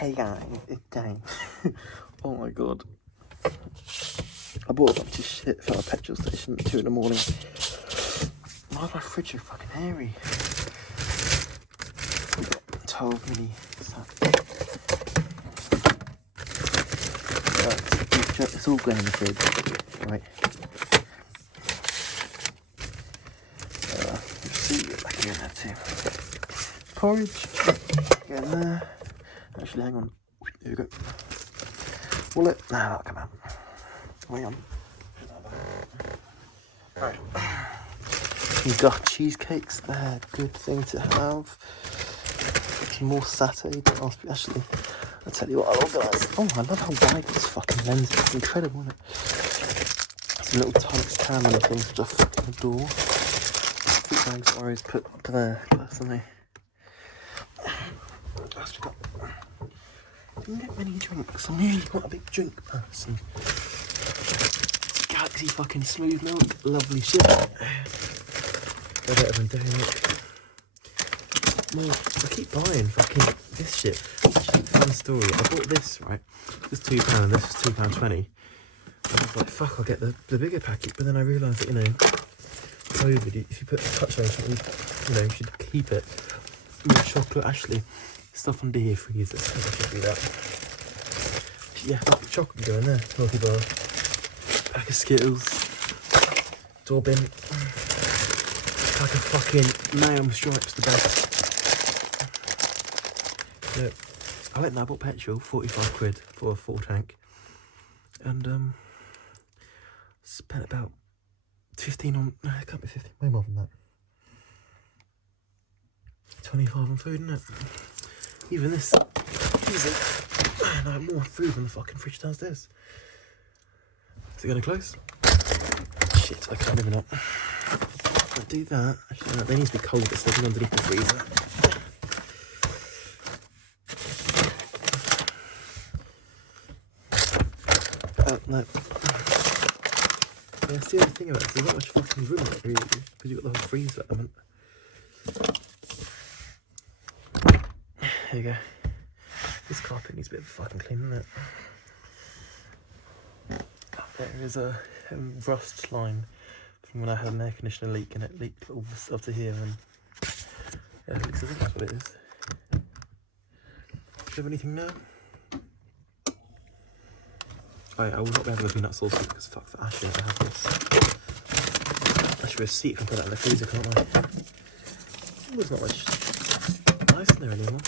Hey guys, it's Dane. Oh my god. I bought a bunch of shit from a petrol station at 2 in the morning. Why is my fridge so fucking hairy? 12 mini. It's all going in the fridge. Right. Let's see what I can get that too. Porridge. Get in there. Actually, hang on. Here we go. Wallet. Nah, that'll come out. Wait on. Right. You've got cheesecakes there. Good thing to have. Some more satay. Don't ask me. Actually, I'll tell you what, I'll organise. Oh, I love how wide this fucking lens is. It's incredible, isn't it? Some little Tonics caramel things which I fucking adore. Fruit bags I always put up there, personally. What else we got? Didn't get many drinks. I'm really not a big drink person. Galaxy fucking smooth milk, lovely shit. Go better than Derek. More, I keep buying fucking this shit. Actually, fun story. I bought this, right? This £2, this is £2.20. I was like, fuck, I'll get the bigger packet. But then I realised that, you know, COVID, if you put a touch on something, you know, you should keep it. More chocolate, actually. Stuff under here freezes. I think I should do that. Yeah, fucking chocolate go in there. Healthy bar. Pack of Skittles. Door bin. Pack of fucking Mayo Stripes, the best. Yeah, I went there, I bought petrol, 45 quid for a full tank. And spent about 15 on, no, it can't be 15, way more than that. 25 on food, isn't it? Even this, easy. And I have more food than the fucking fridge downstairs. Is it gonna close? Shit, I can't even not. I'll do that. Actually, no, they need to be cold, but sticking underneath the freezer. No. Yeah, that's the only thing about this, there's not much fucking room in it, really, because you've got the whole freezer at the moment. There you go. This carpet needs a bit of fucking clean, doesn't it? There is a rust line from when I had an air conditioner leak and it leaked all up to here, and yeah, at least I think that's what it is. Do you have anything now? I will not be having a peanut sauce because fuck that, Ashley never have this. Actually, a seat can put that in the freezer, can't I? Oh, there's not much ice in there anymore.